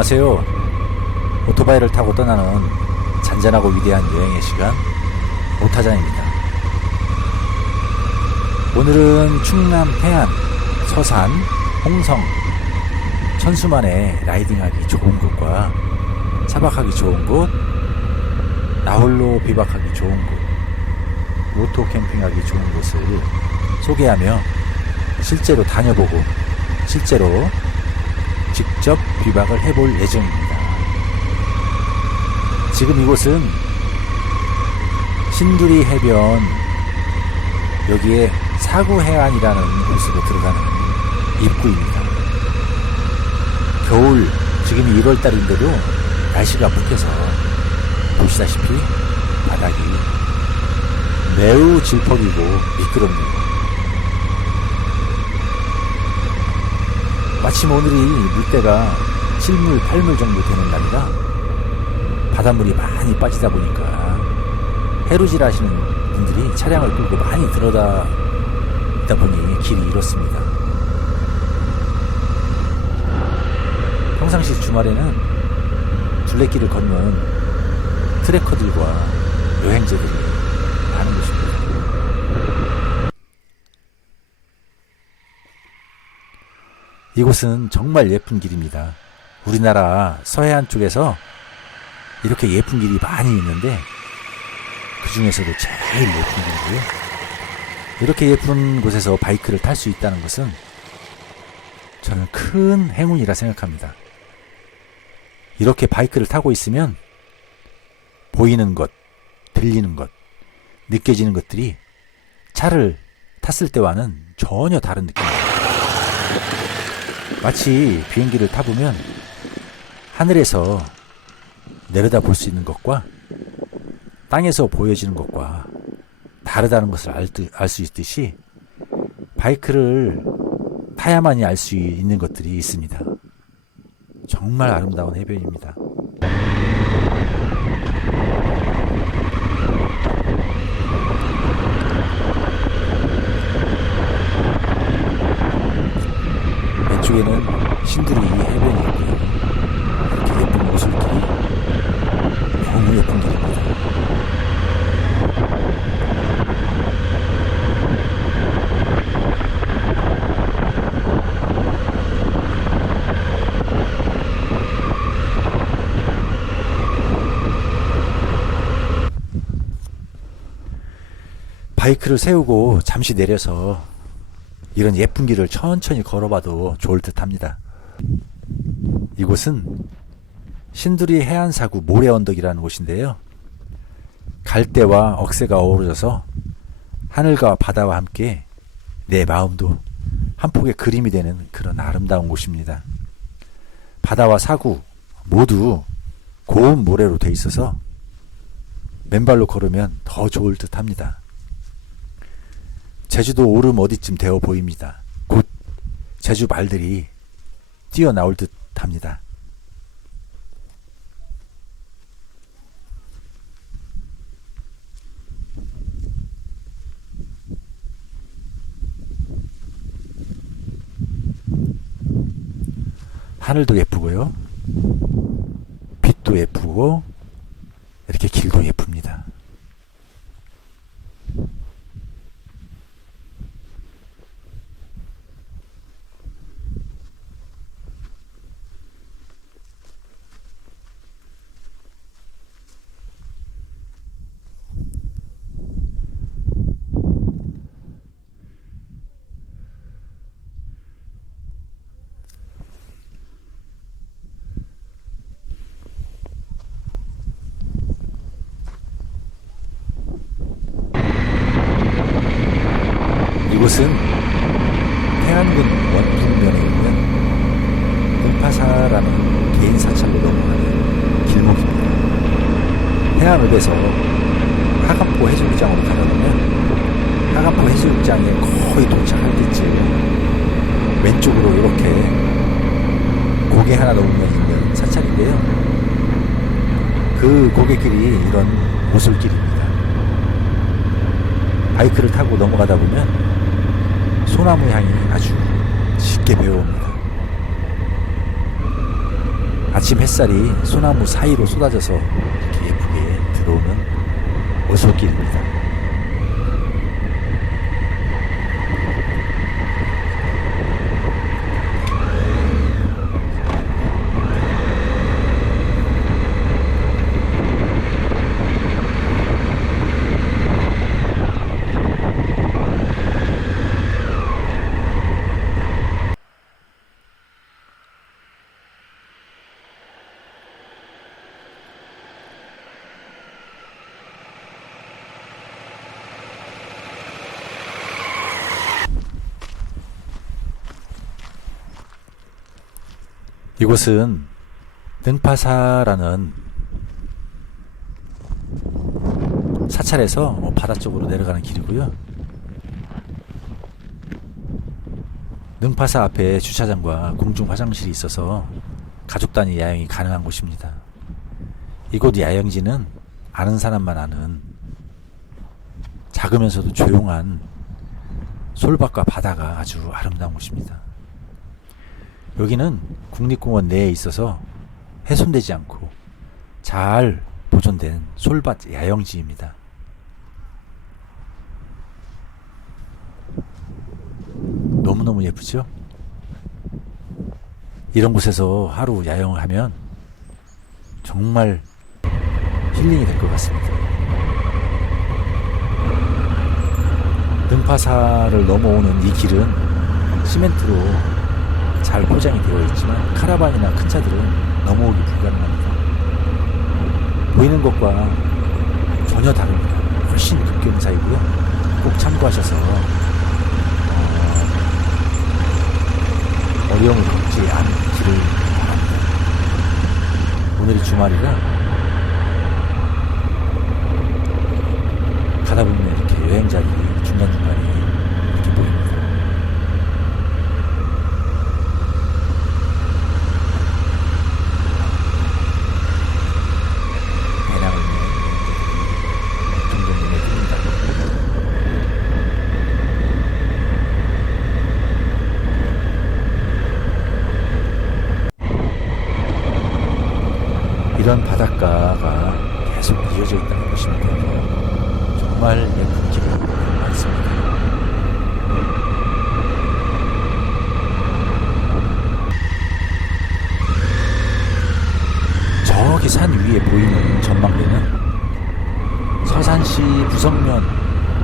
안녕하세요. 오토바이를 타고 떠나는 잔잔하고 위대한 여행의 시간, 오타장입니다. 오늘은 충남 태안, 서산, 홍성, 천수만에 라이딩하기 좋은 곳과 차박하기 좋은 곳, 나홀로 비박하기 좋은 곳, 오토 캠핑하기 좋은 곳을 소개하며 실제로 다녀보고 실제로 직접 비박을 해볼 예정입니다. 지금 이곳은 신두리 해변, 여기에 사구해안이라는 곳으로 들어가는 입구입니다. 겨울, 지금이 1월달인데도 날씨가 묵해서 보시다시피 바닥이 매우 질퍽이고 미끄럽네요. 마침 오늘이 물때가 7물, 8물 정도 되는 날이라 바닷물이 많이 빠지다 보니까 해루질 하시는 분들이 차량을 끌고 많이 들어다 보니 길이 이렇습니다. 평상시 주말에는 둘레길을 걷는 트레커들과 여행자들이 많은 곳입니다. 이곳은 정말 예쁜 길입니다. 우리나라 서해안 쪽에서 이렇게 예쁜 길이 많이 있는데 그 중에서도 제일 예쁜 길이고요. 이렇게 예쁜 곳에서 바이크를 탈 수 있다는 것은 저는 큰 행운이라 생각합니다. 이렇게 바이크를 타고 있으면 보이는 것, 들리는 것, 느껴지는 것들이 차를 탔을 때와는 전혀 다른 느낌입니다. 마치 비행기를 타보면 하늘에서 내려다 볼 수 있는 것과 땅에서 보여지는 것과 다르다는 것을 알 수 있듯이 바이크를 타야만이 알 수 있는 것들이 있습니다. 정말 아름다운 해변입니다. 왼쪽에는 신두리 해변이 있고요. 이렇게 예쁜 모슬길이 너무 예쁜 길입니다. 바이크를 세우고 잠시 내려서 이런 예쁜 길을 천천히 걸어봐도 좋을 듯 합니다. 이곳은 신두리 해안사구 모래언덕이라는 곳인데요. 갈대와 억새가 어우러져서 하늘과 바다와 함께 내 마음도 한 폭의 그림이 되는 그런 아름다운 곳입니다. 바다와 사구 모두 고운 모래로 돼 있어서 맨발로 걸으면 더 좋을 듯 합니다. 제주도 오름 어디쯤 되어 보입니다. 곧 제주 말들이 뛰어나올 듯 합니다. 하늘도 예쁘고요. 빛도 예쁘고 이렇게 길도 예쁩니다. 이곳은 태안군 원풍면에 있는 금파사라는 개인 사찰로 넘어가는 길목입니다. 해안읍에서 하간포 해수욕장으로 가려면 하간포 해수욕장에 거의 도착할 때쯤 왼쪽으로 이렇게 고개 하나 넘으면 있는 사찰인데요. 그 고갯길이 이런 오솔길입니다. 바이크를 타고 넘어가다 보면 소나무 향이 아주 짙게 배어옵니다. 아침 햇살이 소나무 사이로 쏟아져서 이렇게 예쁘게 들어오는 오솔길입니다. 이곳은 능파사라는 사찰에서 바다 쪽으로 내려가는 길이고요. 능파사 앞에 주차장과 공중 화장실이 있어서 가족 단위 야영이 가능한 곳입니다. 이곳 야영지는 아는 사람만 아는 작으면서도 조용한 솔밭과 바다가 아주 아름다운 곳입니다. 여기는 국립공원 내에 있어서 훼손되지 않고 잘 보존된 솔밭 야영지입니다. 너무너무 예쁘죠? 이런 곳에서 하루 야영을 하면 정말 힐링이 될 것 같습니다. 능파사를 넘어오는 이 길은 시멘트로 잘 포장이 되어 있지만 카라반이나 큰 차들은 넘어오기 불가능합니다. 보이는 것과 전혀 다릅니다. 훨씬 급경사이고요. 꼭 참고하셔서 어려움을 겪지 않기를 바랍니다. 오늘이 주말이라 가다 보면 이렇게 여행자들이 중간중간에 이렇게 보입니다. 이런 바닷가가 계속 이어져 있다는 것입니다. 정말 예쁜 길이 많습니다. 저기 산 위에 보이는 전망대는 서산시 부성면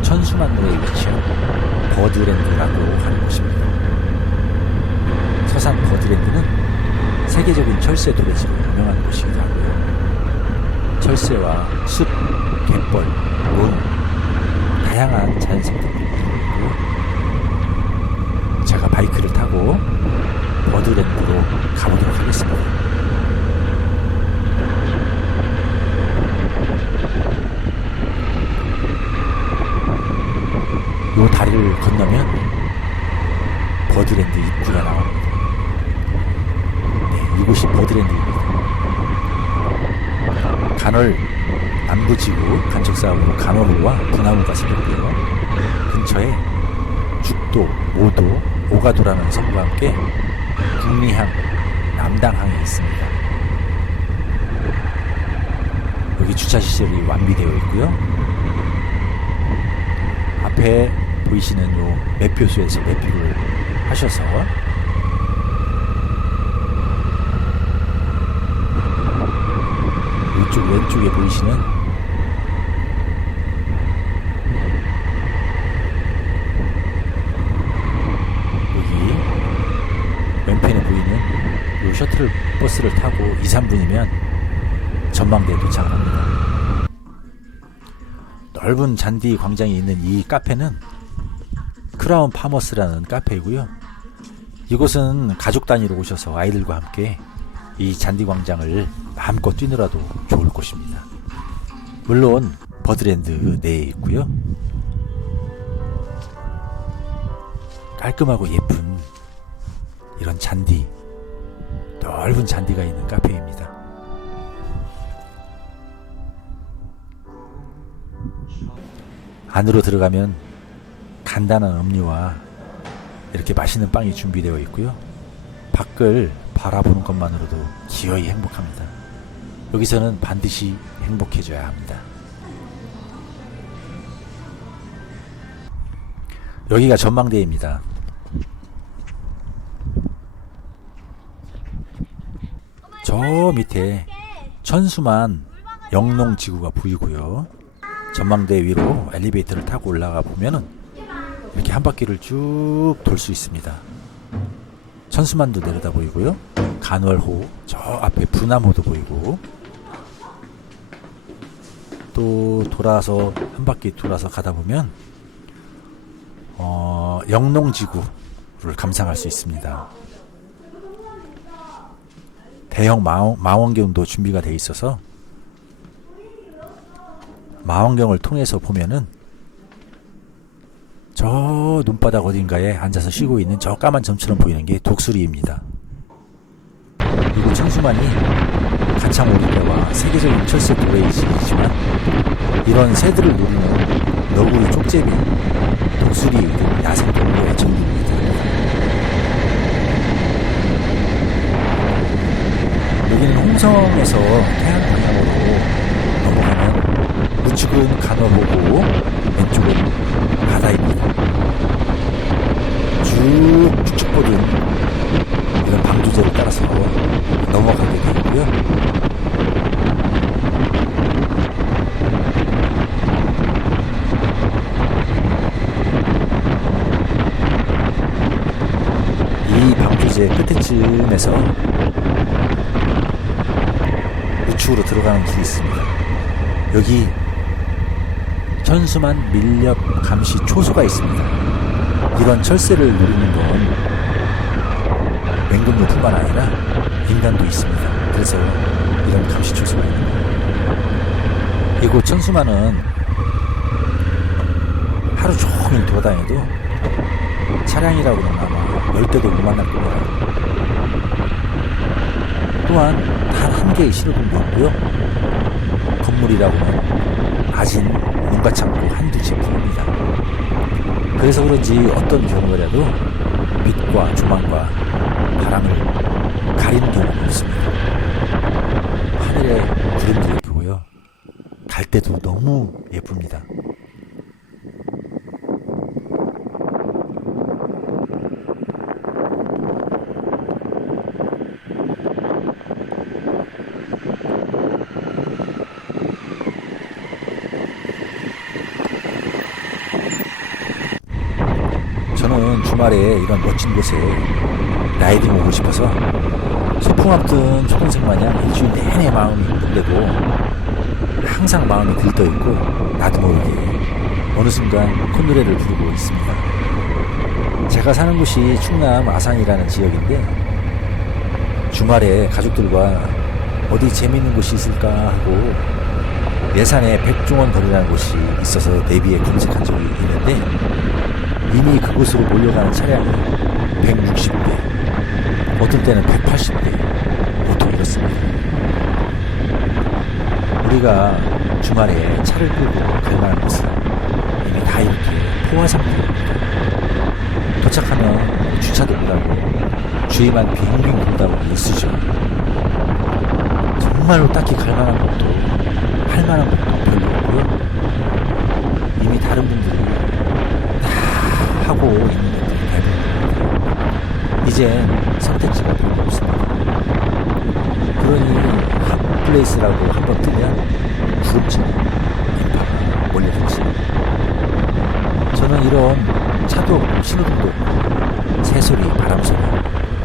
천수만로에 위치한 버드랜드라고 하는 곳입니다. 서산 버드랜드는 세계적인 철새 도래지로 유명한 곳이기도 하고요. 철새와 숲, 갯벌, 론, 다양한 자연생태들이 있고요. 제가 바이크를 타고 버드랜드로 가보도록 하겠습니다. 이 다리를 건너면 버드랜드 입구가 나옵니다. 이곳이 버드랜드입니다. 간월 남부지구 간척사업으로 간월호와 분화호가 생겼고요. 근처에 죽도, 모도, 오가도라는 섬과 함께 국리항, 남당항이 있습니다. 여기 주차시설이 완비되어 있고요. 앞에 보이시는 요 매표소에서 매표를 하셔서 이쪽 왼쪽에 보이시는 여기 왼편에 보이는 이 셔틀 버스를 타고 2-3분이면 전망대에 도착을 합니다. 넓은 잔디 광장이 있는 이 카페는 크라운 파머스라는 카페이고요. 이곳은 가족 단위로 오셔서 아이들과 함께 이 잔디 광장을 마음껏 뛰느라도 좋을 곳입니다. 물론 버드랜드 내에 있고요. 깔끔하고 예쁜 이런 잔디, 넓은 잔디가 있는 카페입니다. 안으로 들어가면 간단한 음료와 이렇게 맛있는 빵이 준비되어 있고요. 밖을 바라보는 것만으로도 기어이 행복합니다. 여기서는 반드시 행복해져야 합니다. 여기가 전망대입니다. 저 밑에 천수만 영농지구가 보이고요. 전망대 위로 엘리베이터를 타고 올라가 보면은 이렇게 한 바퀴를 쭉 돌 수 있습니다. 천수만도 내려다 보이고요. 간월호, 저 앞에 부남호도 보이고, 또 돌아서 한 바퀴 돌아서 가다 보면 영농지구를 감상할 수 있습니다. 대형 망원경도 준비가 되어 있어서 망원경을 통해서 보면은 저 눈바닥 어딘가에 앉아서 쉬고 있는 저 까만 점처럼 보이는 게 독수리입니다. 그리고 천수만이 간창오리배와 세계적인 철새 도래이지만 이런 새들을 노리는 너구리, 쪽제비, 독수리 등 야생 동물의 전문입니다. 여기는 홍성에서 태안 방향으로 넘어가면 우측은 간월호고 왼쪽은 바다입니다. 쭉 축척보든 이런 방조제를 따라서 넘어가게 되고요. 이 방조제 끝에쯤에서 우측으로 들어가는 길이 있습니다. 여기 천수만 밀렵 감시 초소가 있습니다. 이런 철새를 노리는 건 맹금류뿐만 아니라 인간도 있습니다. 그래서 이런 감시 초소가 있는 거예요. 이곳 천수만은 하루 종일 돌아다녀도 차량이라고 그러나 아마 10대도 못 만날 겁니다. 또한 단 한 개의 신호등도 없고요. 건물이라고는 아진 문과 창고 한두 채 뿐입니다. 그래서 그런지 어떤 경우라도 빛과 조망과 바람을 가리는 경우가 없습니다. 하늘에 구름들이 보여 갈 때도 너무 예쁩니다. 저는 주말에 이런 멋진 곳에 라이딩 오고 싶어서 소풍 앞둔 초등생 마냥 일주일 내내 마음이 힘든데도 항상 마음이 들떠있고 나도 모르게 어느 순간 콧노래를 부르고 있습니다. 제가 사는 곳이 충남 아산이라는 지역인데 주말에 가족들과 어디 재미있는 곳이 있을까 하고 예산에 백종원 거리라는 곳이 있어서 내비에 검색한 적이 있는데 이미 그곳으로 몰려가는 차량이 160대, 어떤 때는 180대, 보통 이렇습니다. 우리가 주말에 차를 끌고 갈 만한 곳은 이미 다 이렇게 포화 상태입니다. 도착하면 주차도 못하고 주위만 빙빙 돌다 보니 일수죠. 정말로 딱히 갈 만한 곳도 할 만한 곳도 별로 없고요. 이미 다른 분들이 하고 있는 것들이 대부분입니다. 이젠 선택지가 별로 없습니다. 그러니 핫플레이스라고 한번 뜨면 구름처럼 인파가 몰려들지. 저는 이런 차도 없고 신호등도 없고 새소리, 바람소리,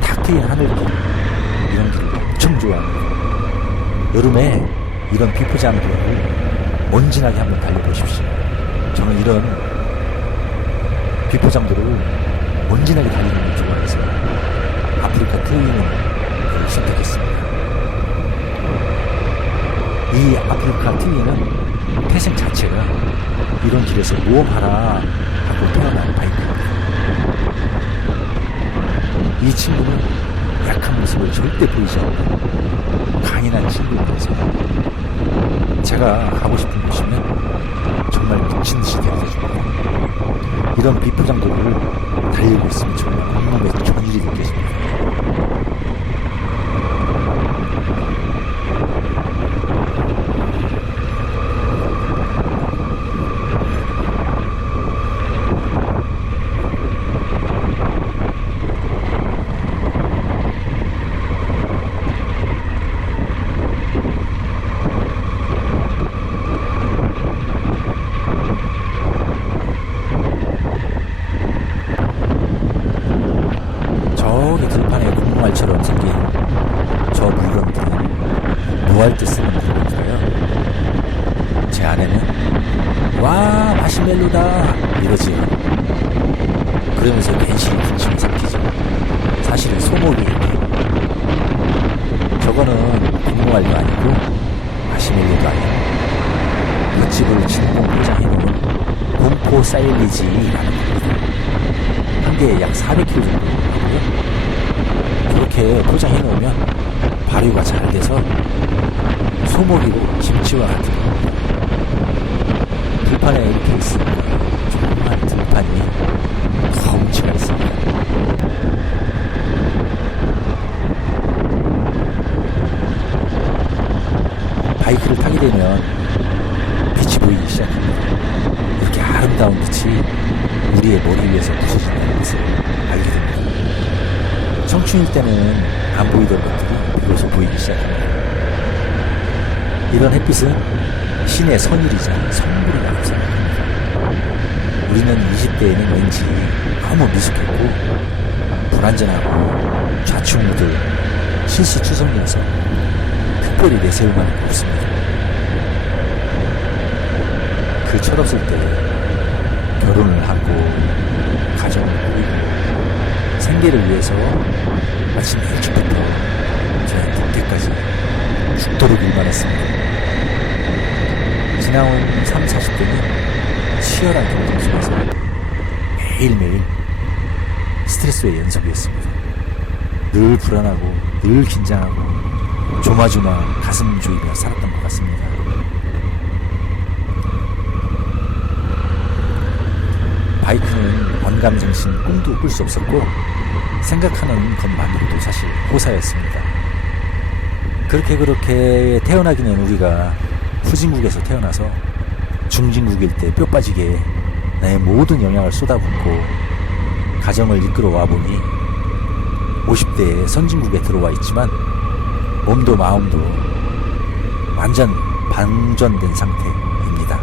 탁 트인 하늘길 이런 길을 엄청 좋아합니다. 여름에 이런 비포장도를 먼지나게 한번 달려보십시오. 저는 이런 비포장도를 먼지나게 달리는 걸 좋아해서 아프리카 트윈을 선택했습니다. 이 아프리카 트윈은 태생 자체가 이런 길에서 모험하라 하고 태어난 바이크입니다. 이 친구는 약한 모습을 절대 보이지 않는 강인한 친구이면서 제가 가고 싶은 곳이면 정말 미친 듯이 데려다줍니다. 이런 비포장도를 달리고 있으면 정말 온몸에 전율이 느껴집니다. 와 마시멜로다 이러지. 그러면서 괜시리 군침을 삼키죠. 사실은 소목이겠네요. 저거는 분무알도 아니고 마시멜로도 아니고 갓집을 진공 포장해놓은 공포 사일리지라는 겁니다. 한 개에 약 400kg 정도 되고요. 그렇게 포장해놓으면 발효가 잘 돼서 소목이고 김치와 같은 겁니다. 들판에 이렇게 있으니까 정말 들판이 덩치가 있습니다. 바이크를 타게 되면 빛이 보이기 시작합니다. 이렇게 아름다운 빛이 우리의 머리 위에서 부서진다는 것을 알게 됩니다. 청춘일 때는 안 보이던 것들이 비로소 보이기 시작합니다. 이런 햇빛은 신의 선율이자 성불이라고 생각합니다. 우리는 20대에는 왠지 너무 미숙했고 불안전하고 좌충우돌 실수투성이어서 특별히 내세울 만한 게 없습니다. 그 철없을 때 결혼을 하고 가정을 꾸리고 생계를 위해서 아침 일찍부터 저녁 늦게까지 죽도록 일만 했습니다. 지나온 30, 40대는 치열한 경쟁 속에서 매일매일 스트레스의 연속이었습니다. 늘 불안하고 늘 긴장하고 조마조마 가슴 조이며 살았던 것 같습니다. 바이크는 언감정신 꿈도 꿀 수 없었고 생각하는 것만으로도 사실 호사였습니다. 그렇게 태어나기는 우리가 후진국에서 태어나서 중진국일 때 뼈 빠지게 나의 모든 영향을 쏟아붓고 가정을 이끌어와 보니 50대에 선진국에 들어와 있지만 몸도 마음도 완전 반전된 상태입니다.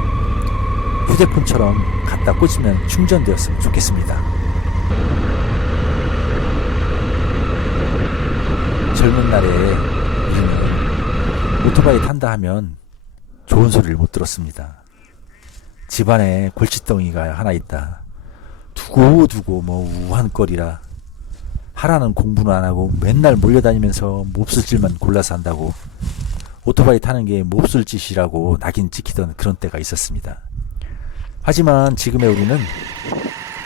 휴대폰처럼 갖다 꽂으면 충전되었으면 좋겠습니다. 젊은 날에 우리는 오토바이 탄다 하면 좋은 소리를 못 들었습니다. 집안에 골칫덩이가 하나 있다. 두고 뭐 우한거리라. 하라는 공부는 안 하고 맨날 몰려다니면서 몹쓸 짓만 골라서 한다고 오토바이 타는 게 몹쓸 짓이라고 낙인 찍히던 그런 때가 있었습니다. 하지만 지금의 우리는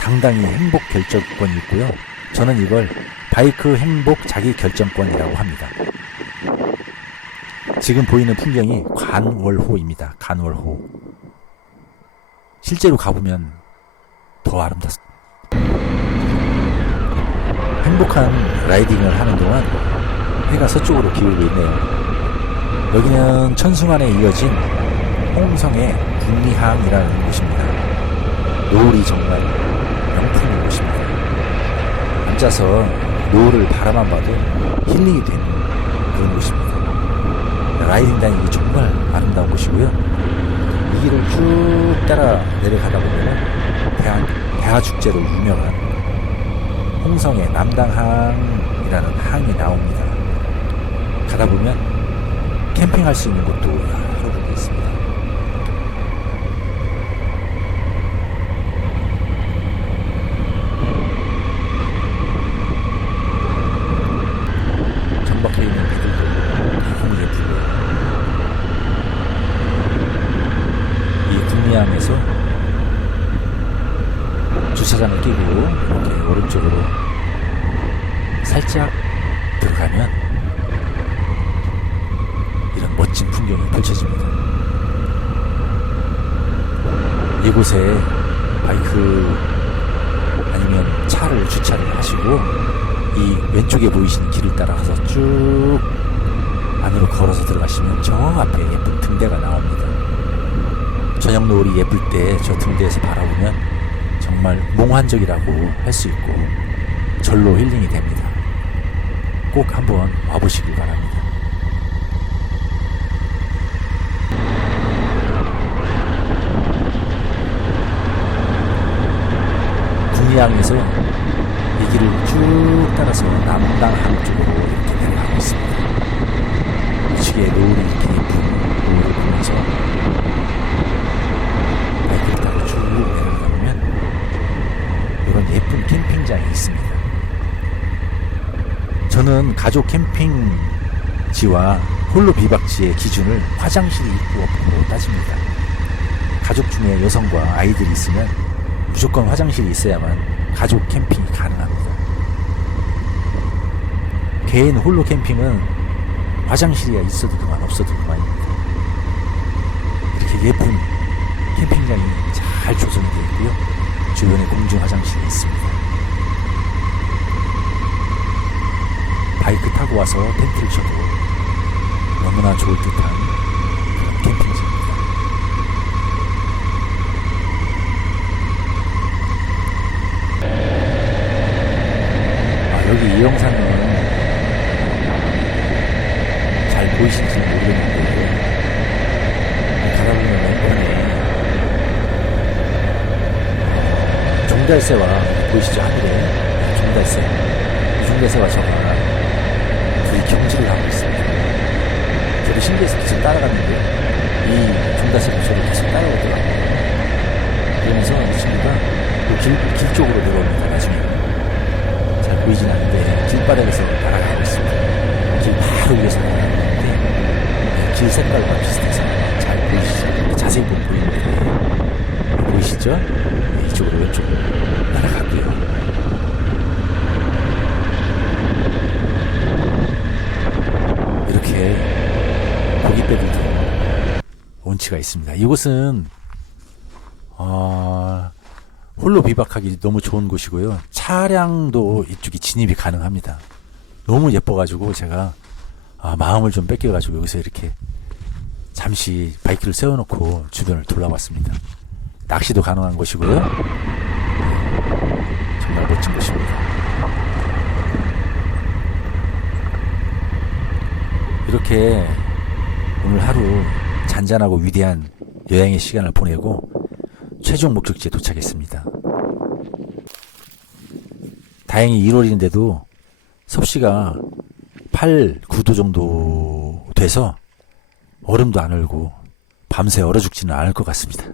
당당히 행복 결정권이 있고요. 저는 이걸 바이크 행복 자기 결정권이라고 합니다. 지금 보이는 풍경이 관월호입니다. 관월호. 실제로 가보면 더 아름답습니다. 행복한 라이딩을 하는 동안 해가 서쪽으로 기울고 있네요. 여기는 천승환에 이어진 홍성의 국리항이라는 곳입니다. 노을이 정말 명품인 곳입니다. 앉아서 노을을 바라만 봐도 힐링이 되는 그런 곳입니다. 라이딩 다니기 정말 아름다운 곳이고요. 이 길을 쭉 따라 내려가다 보면 대하축제로 유명한 홍성의 남당항이라는 항이 나옵니다. 가다 보면 캠핑할 수 있는 곳도 여러 군데 있습니다. 정박해 있는 배들도 너무 예쁘고요. 이 국리항에서 주차장을 끼고 이렇게 오른쪽으로 살짝 들어가면 이런 멋진 풍경이 펼쳐집니다. 이곳에 바이크 아니면 차를 주차를 하시고 이 왼쪽에 보이시는 길을 따라가서 쭉 안으로 걸어서 들어가시면 저 앞에 예쁜 등대가 나옵니다. 저녁 노을이 예쁠 때 저 등대에서 바라보면 정말 몽환적이라고 할 수 있고 절로 힐링이 됩니다. 꼭 한번 와보시길 바랍니다. 국리항에서 이 길을 쭉 따라서 남당항 쪽으로 이렇게 내려가고 있습니다. 우측에 노을이 이렇게 예쁜 노을을 보면서 바이크를 저는 가족 캠핑지와 홀로 비박지의 기준을 화장실이 있고 없고로 따집니다. 가족 중에 여성과 아이들이 있으면 무조건 화장실이 있어야만 가족 캠핑이 가능합니다. 개인 홀로 캠핑은 화장실이 있어도 그만 없어도 그만입니다. 이렇게 예쁜 캠핑장이 잘 조성이 되어 있고요. 주변에 공중 화장실이 있습니다. 바이크 타고 와서 텐트를 쳐도 너무나 좋을 듯한 그런 캠핑장입니다. 여기 이 영상은 잘 보이실지 모르겠는데 가다 보면 왼편에 종달새와 보이시죠? 하늘에 종달새, 이 종달새와 저가 둘이 경지를 하고 있습니다. 저도 신기해서 지금 따라갔는데 이 종달새가 저를 계속 따라오더라고요. 그러면서 이 친구가 길 쪽으로 내려옵니다. 나중에 잘 보이진 않는데 길바닥에서 날아가고 있습니다. 길 바로 위에서 날아가는데 길 색깔과 비슷해서 잘 보이시죠? 자세히 보면 보이는데 보이시죠? 이쪽으로 왼쪽으로 날아가고요. 이렇게 고깃배들도 운치가 있습니다. 이곳은 홀로 비박하기 너무 좋은 곳이고요. 차량도 이쪽이 진입이 가능합니다. 너무 예뻐가지고 제가 마음을 좀 뺏겨가지고 여기서 이렇게 잠시 바이크를 세워놓고 주변을 둘러봤습니다. 낚시도 가능한 곳이고요. 정말 멋진 곳입니다. 이렇게 오늘 하루 잔잔하고 위대한 여행의 시간을 보내고 최종 목적지에 도착했습니다. 다행히 1월인데도 섭씨가 8, 9도 정도 돼서 얼음도 안 얼고 밤새 얼어 죽지는 않을 것 같습니다.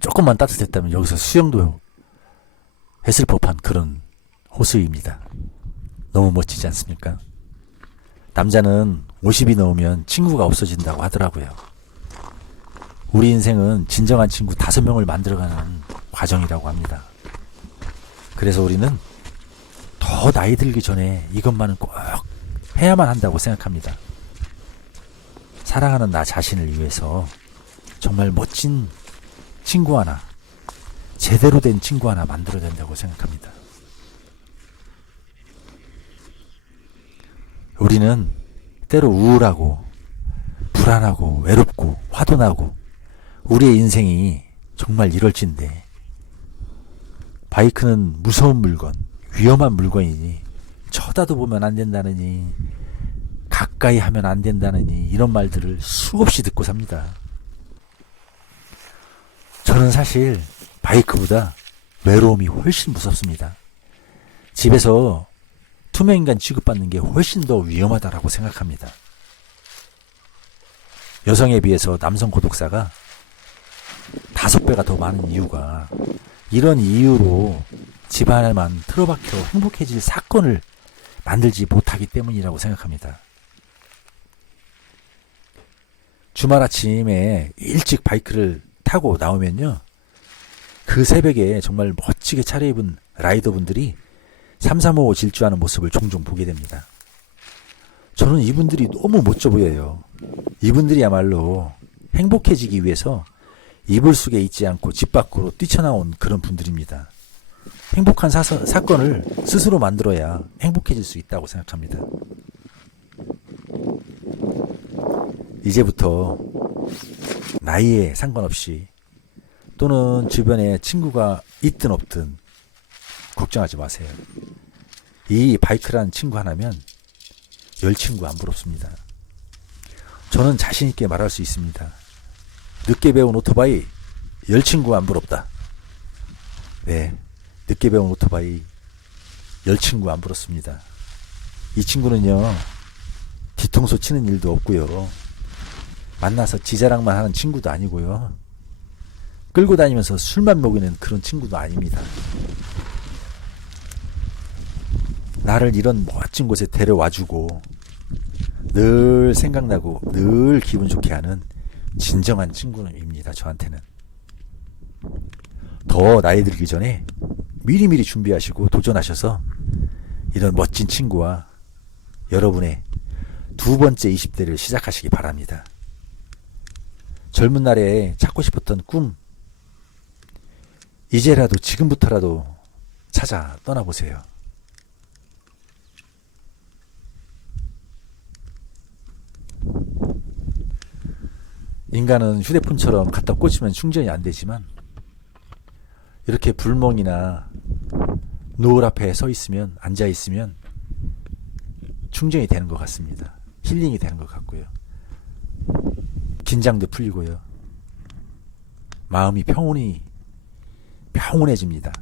조금만 따뜻했다면 여기서 수영도 했을 법한 그런 호수입니다. 너무 멋지지 않습니까? 남자는 50이 넘으면 친구가 없어진다고 하더라고요. 우리 인생은 진정한 친구 5명을 만들어가는 과정이라고 합니다. 그래서 우리는 더 나이 들기 전에 이것만은 꼭 해야만 한다고 생각합니다. 사랑하는 나 자신을 위해서 정말 멋진 친구 하나, 제대로 된 친구 하나 만들어야 된다고 생각합니다. 우리는 때로 우울하고 불안하고 외롭고 화도 나고 우리의 인생이 정말 이럴진데 바이크는 무서운 물건, 위험한 물건이니 쳐다도 보면 안 된다느니 가까이 하면 안 된다느니 이런 말들을 수없이 듣고 삽니다. 저는 사실 바이크보다 외로움이 훨씬 무섭습니다. 집에서 투명인간 취급받는 게 훨씬 더 위험하다라고 생각합니다. 여성에 비해서 남성 고독사가 5배가 더 많은 이유가 이런 이유로 집안에만 틀어박혀 행복해질 사건을 만들지 못하기 때문이라고 생각합니다. 주말 아침에 일찍 바이크를 타고 나오면요, 그 새벽에 정말 멋지게 차려입은 라이더분들이 335 질주하는 모습을 종종 보게 됩니다. 저는 이분들이 너무 멋져 보여요. 이분들이야말로 행복해지기 위해서 이불 속에 있지 않고 집 밖으로 뛰쳐나온 그런 분들입니다. 행복한 사건을 스스로 만들어야 행복해질 수 있다고 생각합니다. 이제부터 나이에 상관없이 또는 주변에 친구가 있든 없든 걱정하지 마세요. 이 바이크라는 친구 하나면 10친구 안 부럽습니다. 저는 자신 있게 말할 수 있습니다. 늦게 배운 오토바이 10친구 안 부럽다. 네, 늦게 배운 오토바이 10친구 안 부럽습니다. 이 친구는요, 뒤통수 치는 일도 없고요, 만나서 지자랑만 하는 친구도 아니고요, 끌고 다니면서 술만 먹이는 그런 친구도 아닙니다. 나를 이런 멋진 곳에 데려와주고 늘 생각나고 늘 기분 좋게 하는 진정한 친구입니다. 저한테는. 더 나이 들기 전에 미리미리 준비하시고 도전하셔서 이런 멋진 친구와 여러분의 두 번째 20대를 시작하시기 바랍니다. 젊은 날에 찾고 싶었던 꿈, 이제라도 지금부터라도 찾아 떠나보세요. 인간은 휴대폰처럼 갖다 꽂으면 충전이 안 되지만 이렇게 불멍이나 노을 앞에 서 있으면, 앉아 있으면 충전이 되는 것 같습니다. 힐링이 되는 것 같고요. 긴장도 풀리고요. 마음이 평온해집니다.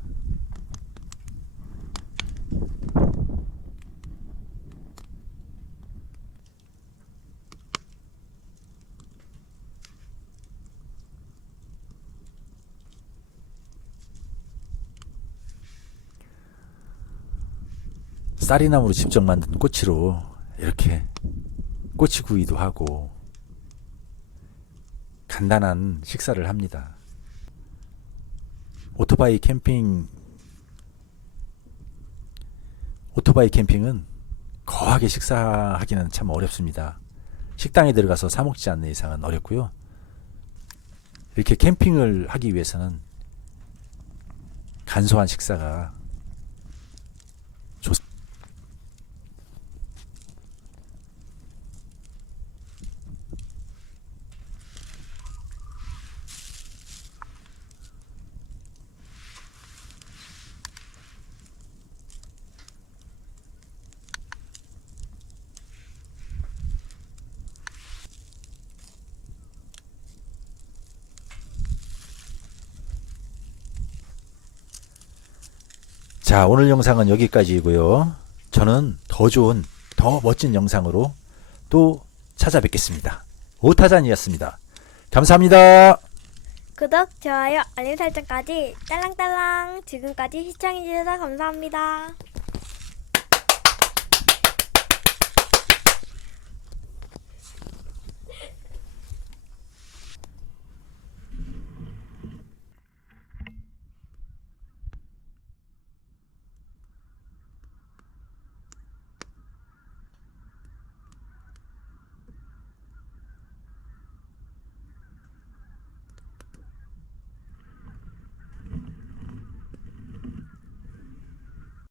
쌀이나무로 직접 만든 꼬치로 이렇게 꼬치구이도 하고 간단한 식사를 합니다. 오토바이 캠핑은 거하게 식사하기는 참 어렵습니다. 식당에 들어가서 사 먹지 않는 이상은 어렵고요. 이렇게 캠핑을 하기 위해서는 간소한 식사가 좋습니다. 자, 오늘 영상은 여기까지이고요. 저는 더 좋은, 더 멋진 영상으로 또 찾아뵙겠습니다. 오타잔이었습니다. 감사합니다. 구독, 좋아요, 알림 설정까지 딸랑딸랑. 지금까지 시청해주셔서 감사합니다.